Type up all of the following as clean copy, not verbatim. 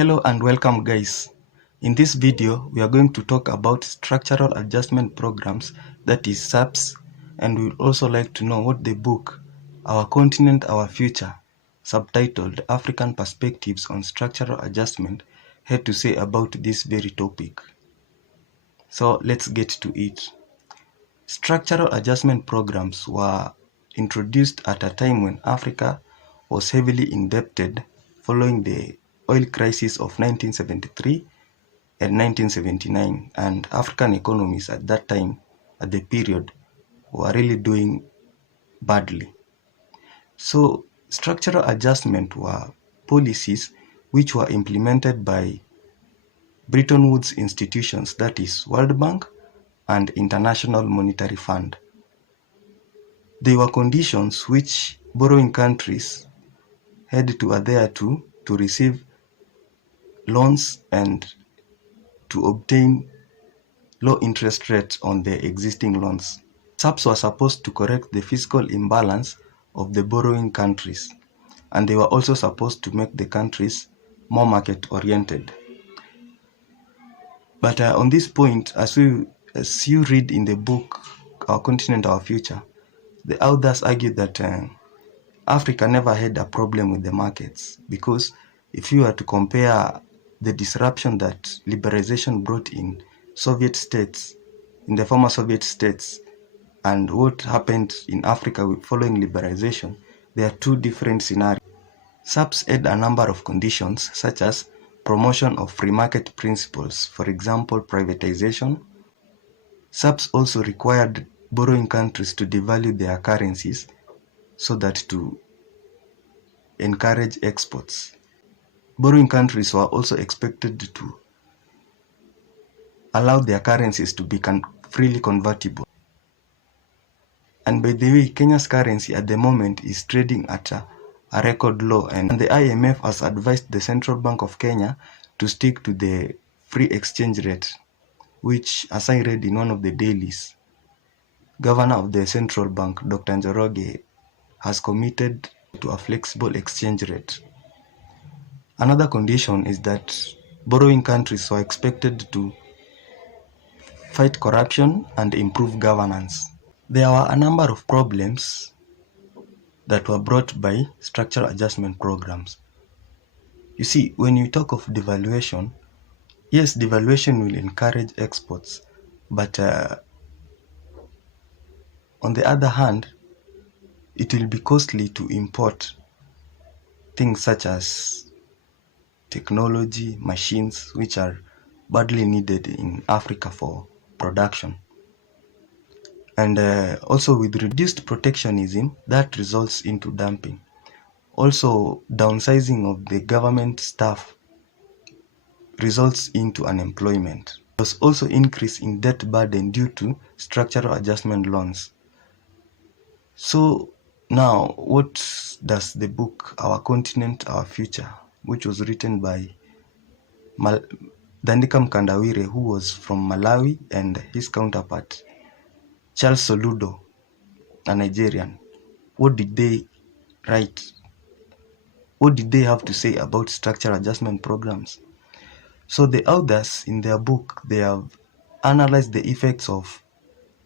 Hello and welcome guys. In this video we are going to talk about structural adjustment programs, that is SAPs, and we would also like to know what the book Our Continent, Our Future, subtitled African Perspectives on Structural Adjustment, had to say about this very topic. So let's get to it. Structural adjustment programs were introduced at a time when Africa was heavily indebted following the oil crisis of 1973 and 1979, and African economies at that time, at the period, were really doing badly. So structural adjustment were policies which were implemented by Bretton Woods institutions, that is World Bank and International Monetary Fund. They were conditions which borrowing countries had to adhere to receive loans and to obtain low interest rates on their existing loans. SAPs were supposed to correct the fiscal imbalance of the borrowing countries, and they were also supposed to make the countries more market-oriented. But on this point, as you read in the book Our Continent, Our Future, the authors argued that Africa never had a problem with the markets, because if you were to compare the disruption that liberalization brought in Soviet states, in the former Soviet states, and what happened in Africa following liberalization, there are two different scenarios. SAPs had a number of conditions, such as promotion of free market principles, for example, privatization. SAPs also required borrowing countries to devalue their currencies so that to encourage exports. Borrowing countries were also expected to allow their currencies to be freely convertible. And by the way, Kenya's currency at the moment is trading at a record low, and the IMF has advised the Central Bank of Kenya to stick to the free exchange rate, which, as I read in one of the dailies, Governor of the Central Bank, Dr. Njoroge, has committed to a flexible exchange rate. Another condition is that borrowing countries were expected to fight corruption and improve governance. There were a number of problems that were brought by structural adjustment programs. You see, when you talk of devaluation, yes, devaluation will encourage exports, but on the other hand, it will be costly to import things such as technology, machines, which are badly needed in Africa for production. And also with reduced protectionism, that results into dumping. Also, downsizing of the government staff results into unemployment. There's also increase in debt burden due to structural adjustment loans. So now, what does the book Our Continent, Our Future, which was written by Mkandawire, who was from Malawi, and his counterpart Charles Soludo, a Nigerian, what did they write? What did they have to say about structural adjustment programs? So the authors in their book, they have analyzed the effects of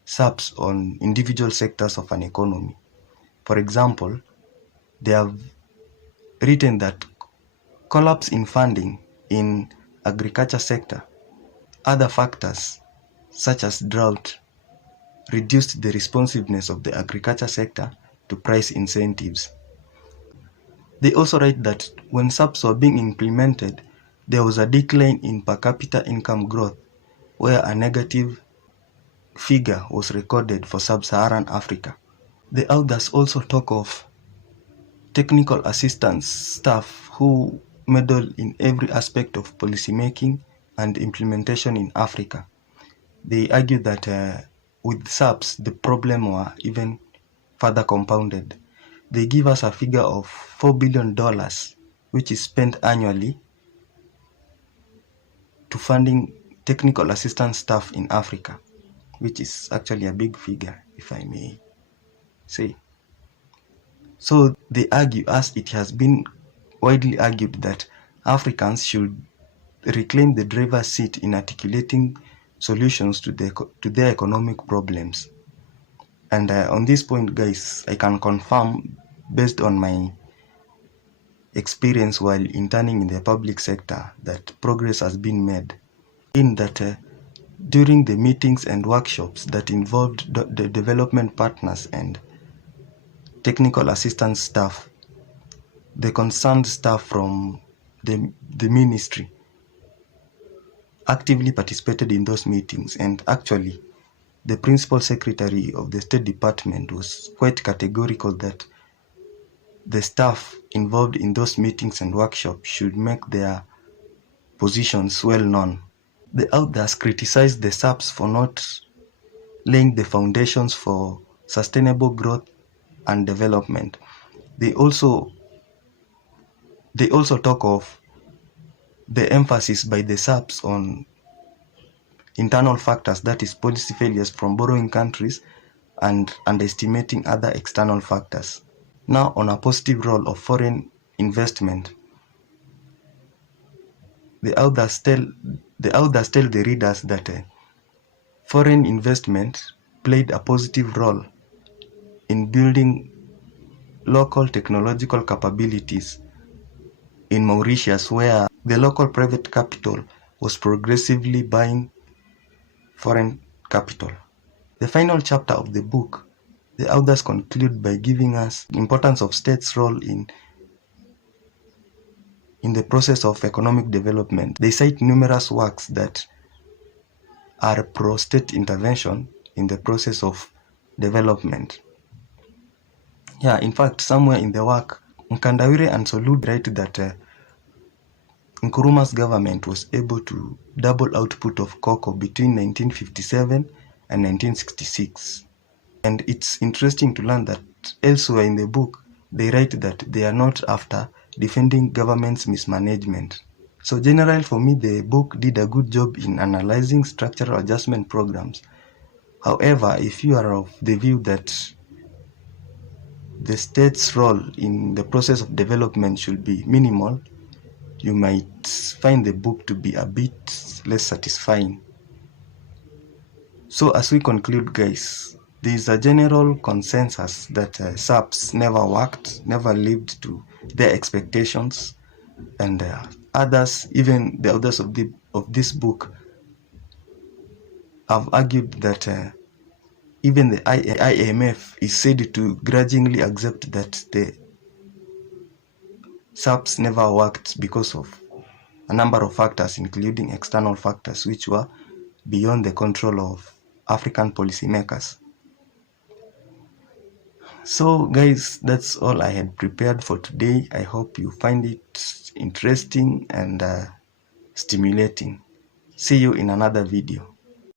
SAPs on individual sectors of an economy. For example, they have written that collapse in funding in agriculture sector, other factors such as drought, reduced the responsiveness of the agriculture sector to price incentives. They also write that when SAPs were being implemented, there was a decline in per capita income growth, where a negative figure was recorded for sub-Saharan Africa. The authors also talk of technical assistance staff who meddle in every aspect of policymaking and implementation in Africa. They argue that with SAPs, the problem were even further compounded. They give us a figure of $4 billion, which is spent annually to funding technical assistance staff in Africa, which is actually a big figure, if I may say. So they argue, as it has been widely argued, that Africans should reclaim the driver's seat in articulating solutions to their economic problems. And on this point, guys, I can confirm, based on my experience while interning in the public sector, that progress has been made. In that during the meetings and workshops that involved the development partners and technical assistance staff, the concerned staff from the ministry actively participated in those meetings, and actually the principal secretary of the State Department was quite categorical that the staff involved in those meetings and workshops should make their positions well known. The authors criticized the SAPs for not laying the foundations for sustainable growth and development. They also talk of the emphasis by the SAPs on internal factors, that is policy failures from borrowing countries, and underestimating other external factors. Now, on a positive role of foreign investment, the authors tell the readers that foreign investment played a positive role in building local technological capabilities in Mauritius, where the local private capital was progressively buying foreign capital. The final chapter of the book, the authors conclude by giving us the importance of states' role in the process of economic development. They cite numerous works that are pro-state intervention in the process of development. Yeah, in fact, somewhere in the work, Mkandawire and Soludo write that Nkuruma's government was able to double output of cocoa between 1957 and 1966. And it's interesting to learn that elsewhere in the book, they write that they are not after defending government's mismanagement. So generally, for me, the book did a good job in analyzing structural adjustment programs. However, if you are of the view that the state's role in the process of development should be minimal, you might find the book to be a bit less satisfying. So as we conclude, guys, there is a general consensus that SAPs never worked, never lived to their expectations, and others, even the authors of this book, have argued that even the IMF is said to grudgingly accept that the SAPs never worked because of a number of factors, including external factors, which were beyond the control of African policymakers. So guys, that's all I had prepared for today. I hope you find it interesting and stimulating. See you in another video.